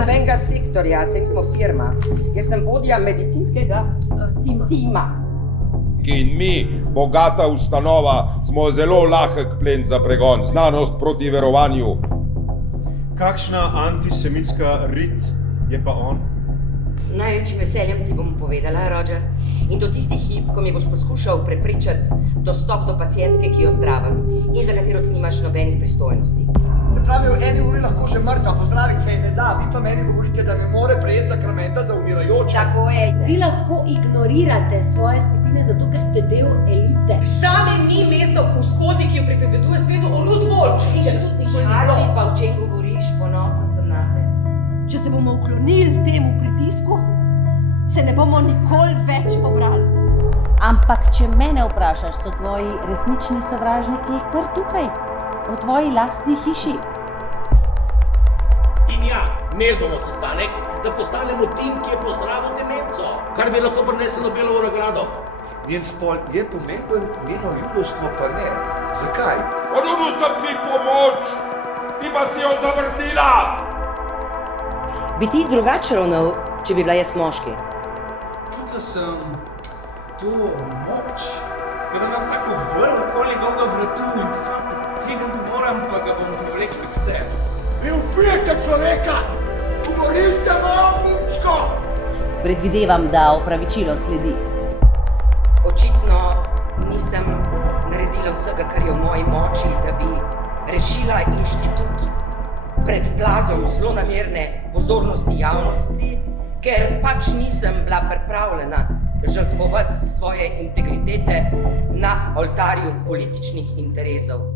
nobenega sektorja, saj nismo firma. Jaz sem vodja medicinskega tima. In mi, bogata ustanova, smo zelo lahek plen za pregon, znanost proti verovanju. Kakšna antisemitska rit je pa on? Z največjim veseljem ti bom povedala, Roger. In to tisti hip, ko mi boš poskušal prepričati dostop do pacientke, ki jo zdravim in za katero ti nimaš nobenih pristojnosti. Se pravi, v eni uri lahko že mrtva, pozdraviti se je ne da, vi pa meni govorite, da ne more prejeti sakramenta za umirajoče. Tako je. Vi lahko ignorirate svoje skupine zato, ker ste del elite. Zame ni mesto v zgodbi, ki jo pripoveduje svetu o Ruth Wolf. In še tudi nikoli ni bilo. Pa o čem govoriš, ponosna sem nate. Če se bomo uklonili temu pritisku, se ne bomo nikoli več pobrali. Ampak, če mene vprašaš, so tvoji resnični sovražniki kar tukaj, v tvoji lastni hiši. In ja, imeli bomo sestanek, da postanemo tim, ki je pozdravil demenco, kar bi lahko prineslo Nobelovo nagrado. Njen spol je pomemben, njeno judovstvo pa ne. Zakaj? Ponudil sem ti pomoč, ti pa si jo zavrnila! Bi ti drugače ravnal, če bi bila jaz moški? Čutil sem to moč, kada imam tako vrv okoli njegovega vratu in sam tegniti moram, pa ga bom povlekla k sebi. Vi ubijete človeka! Umorište mojo punčko! Predvidevam, da opravičilo sledi. Očitno nisem naredila vsega, kar je v moji moči, da bi rešila inštitut pred plazom zlonamerne pozornosti javnosti, ker pač nisem bila pripravljena žrtvovati svoje integritete na oltarju političnih interesov.